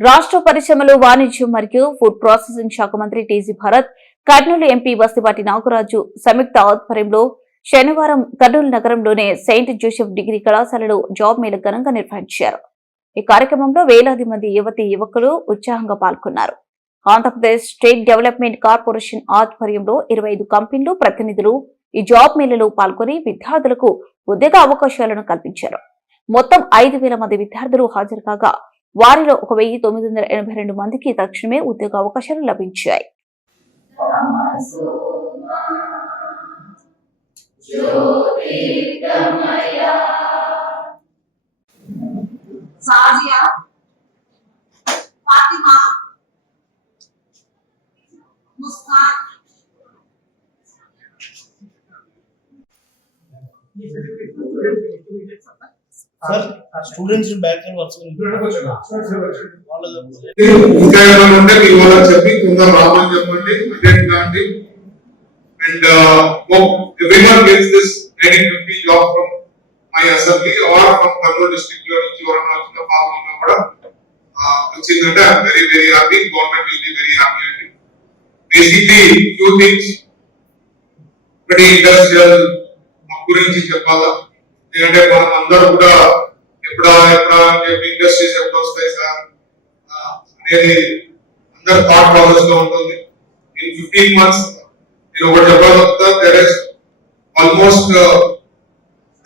రాష్ట్ర పరిశ్రమలు వాణిజ్యం మరియు ఫుడ్ ప్రాసెసింగ్ శాఖ మంత్రి టీజీ భరత్ కర్నూలు ఎంపీ బస్తిపాటి నాగరాజు సంయుక్త ఆధ్వర్యంలో శనివారం కర్నూలు నగరంలోనే సెయింట్ జోసెఫ్ డిగ్రీ కళాశాలలో జాబ్ మేళ ఘనంగా నిర్వహించారు. ఈ కార్యక్రమంలో వేలాది మంది యువతి యువకులు ఉత్సాహంగా పాల్గొన్నారు. ఆంధ్రప్రదేశ్ స్టేట్ డెవలప్మెంట్ కార్పొరేషన్ ఆధ్వర్యంలో ఇరవై ఐదు కంపెనీలు ప్రతినిధులు ఈ జాబ్ మేళలో పాల్గొని విద్యార్థులకు ఉద్యోగ అవకాశాలను కల్పించారు. మొత్తం ఐదు వేల మంది విద్యార్థులు హాజరు కాగా వారిలో ఒక వెయ్యి తొమ్మిది వందల ఎనభై రెండు మందికి తక్షణమే ఉద్యోగ అవకాశాలు లభించాయి Sajiya Fatima Muskan sir students back works వాళ్ళ ఇంకా ఏమైనా ఉంటే మీ వాళ్ళకి చెప్పి కొందరు రామని చెప్పండి అటెండ్ కాండి and everyone gets this training fifty job from my assembly or from Kurnool district లో నుంచి ఎవరైనా వచ్చిన ఫార్మల్ కూడా uh, వచ్చిందంటే I'm very very happy government will be very happy అండి బేసిక్లీ ఫ్యూ థింగ్స్ ఒకటి ఇండస్ట్రియల్ గురించి చెప్పాలా ఎందుకంటే మనం అందరూ కూడా ఎప్పుడా ఎప్పుడా అని చెప్పి ఇండస్ట్రీస్ ఎప్పుడు వస్తాయి సార్. అనేది అందరు థాట్ ప్రాసెస్లో ఉంటుంది. ఇన్ ఫిఫ్టీన్ మంత్స్ నేను ఒకటి చెప్పగలుగుతా there is almost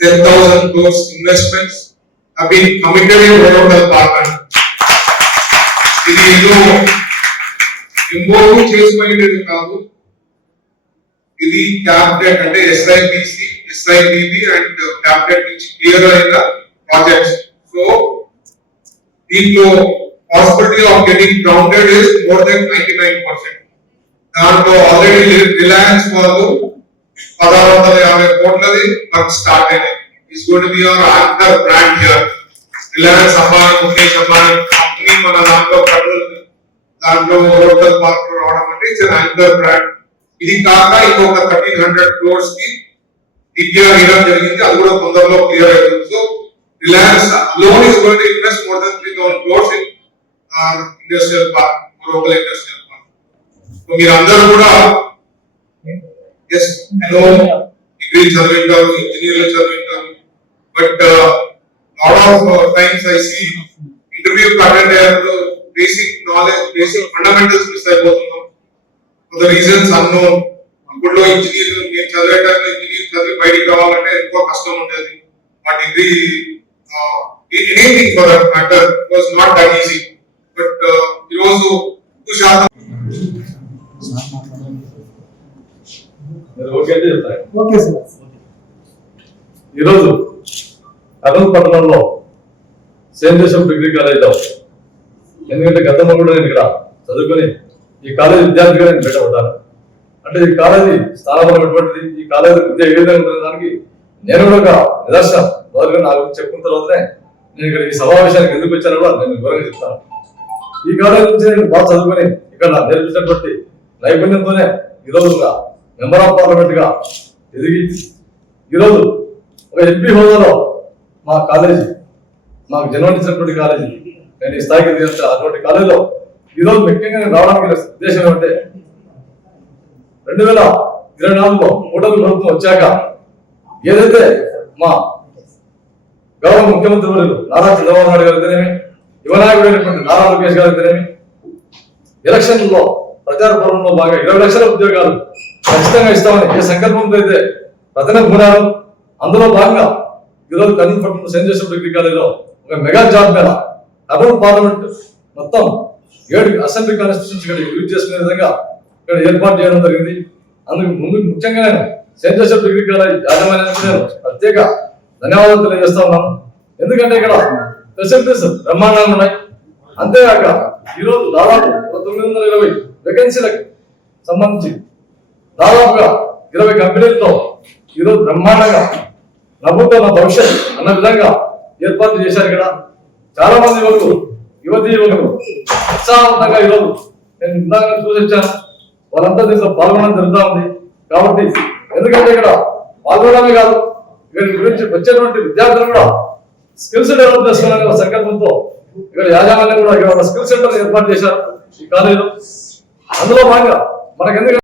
ten thousand crores investments have been committed in Vadodara department. ఇది ఏదో ఇంపోర్ట్ చేసుకునేది కాదు. ఇది క్యాబినెట్ అంటే ఎస్ఐబిసి ఎస్ఐబిబి అండ్ క్యాబినెట్ నుంచి క్లియర్ అయిన ప్రాజెక్ట్స్ సో దీంట్లో possibility of getting grounded is more than ninety nine percent దాంట్లో ఆల్రెడీ రిలయన్స్ వాళ్ళు పదహారు వందల యాభై కోట్లది వర్క్ స్టార్ట్ అయినాయి is got be our anchor brand here Reliance Ambani Mukesh Ambani company మన దాంట్లో కర్నూలు దాంట్లో లోకల్ పార్క్ రావడం అంటే ఇట్స్ యాంకర్ బ్రాండ్ ఇది కాక ఇంకొక థర్టీన్ హండ్రెడ్ క్రోర్స్కి డిక్లేర్ చేయడం జరిగింది. అది కూడా తొందరలో క్లియర్ అవుతుంది so Reliance alone is going to invest more than three thousand crores in industrial park local industrial park so మీరు అందరూ కూడా ఎస్ హలో డిగ్రీ చదివింటారు ఇంజనీర్లు చదివింటారు but lot of times I see interview attend అయ్యారు basic knowledge basic fundamentals miss అయిపోతున్నాం. For the reasons unknown అప్పుడులో ఇంజనీర్ నేను చదివేటానికి ఇంజనీర్ చదివి బయటికి రావాలంటే ఎంతో కష్టం ఉండేది. మా degree anything for that matter was not that easy but ఈరోజు ఎక్కువ శాతం ఈరోజు సెయింట్ జోసెఫ్ డిగ్రీ కాలేజ్లో ఎందుకంటే గతంలో కూడా నేను ఇక్కడ చదువుకొని ఈ కాలేజీ విద్యార్థిగా నేను పెట్టబడ్డాను అంటే ఈ కాలేజీ స్థానపరమైనటువంటిది ఈ కాలేజీ విద్య ఏ విధంగా ఉంటుంది దానికి నేను కూడా ఒక నిదర్శనం. మొదలుగా నా గురించి చెప్పుకున్న తర్వాతనే నేను ఇక్కడ ఈ సమావేశానికి ఎందుకు వచ్చాను కూడా నేను వివరంగా చెప్తాను. ఈ కాలేజీ నుంచి నేను బాగా చదువుకొని ఇక్కడ నా నేర్పించినటువంటి నైపుణ్యంతోనే ఈరోజు మెంబర్ ఆఫ్ పార్లమెంట్గా ఎదిగి ఈరోజు ఒక ఎంపీ హోదాలో మా కాలేజీ మాకు జన్మనిచ్చినటువంటి కాలేజీ. నేను ఈ స్థాయికి ఎదిగిన అటువంటి కాలేజీలో ఈరోజు ముఖ్యంగా నేను రావడానికి ఉద్దేశం ఏమంటే రెండు వేల ఇరవై నాలుగులో కూటమి ప్రభుత్వం వచ్చాక ఏదైతే మా గౌరవ ముఖ్యమంత్రి వర్యులు నారా చంద్రబాబు నాయుడు గారు అయితేనేమి యువనాయకుడు అయినటువంటి నారా లోకేష్ గారు ఎలక్షన్లో ప్రచార పర్వంలో బాగా ఇరవై లక్షల ఉద్యోగాలు ఖచ్చితంగా ఇస్తామని ఏ సంకల్పంతో అయితే ప్రతిన గుణాలు అందులో భాగంగా ఈరోజు కర్నూలు పట్టణం సెయింట్ జోసెఫ్ డిగ్రీ కాలేజీలో ఒక mega job mela Kurnool parliament మొత్తం ఏడు అసెంబ్లీ కాన్స్టిట్యూషన్స్ యూజ్ చేసుకునే విధంగా ఇక్కడ ఏర్పాటు చేయడం జరిగింది. అందుకు ముందు ముఖ్యంగా నేను సెయింట్ జోసెఫ్ డిగ్రీ కాలేజ్ యాజమాన్యానికి నేను ప్రత్యేక ధన్యవాదాలు తెలియజేస్తా ఉన్నాను. ఎందుకంటే ఇక్కడ ఫెసిలిటీస్ బ్రహ్మాండంగా ఉన్నాయి. అంతేకాక ఈరోజు దాదాపు తొమ్మిది వందల ఇరవై వేకెన్సీలకు సంబంధించి దాదాపుగా ఇరవై కంపెనీలతో ఈరోజు బ్రహ్మాండంగా ప్రభుత్వం భవిష్యత్ అన్న విధంగా ఏర్పాటు చేశారు ఇక్కడ. చాలా మంది యువకులు యువతి యువకులు ఉత్సాహవంతంగా ఈరోజు నేను ఇందాక చూసి వచ్చాను. వాళ్ళంతా దీంట్లో పాల్గొనడం జరుగుతూ ఉంది. కాబట్టి ఎందుకంటే ఇక్కడ పాల్గొనడమే కాదు ఇక్కడ గురించి వచ్చేటువంటి విద్యార్థులు కూడా స్కిల్స్ డెవలప్ చేసుకోవాలనే ఒక సంకల్పంతో ఇక్కడ యాజమాన్యం కూడా ఇక్కడ ఒక స్కిల్ సెంటర్ ఏర్పాటు చేశారు ఈ కాలేజీలో. అందులో భాగంగా మనకెందుకు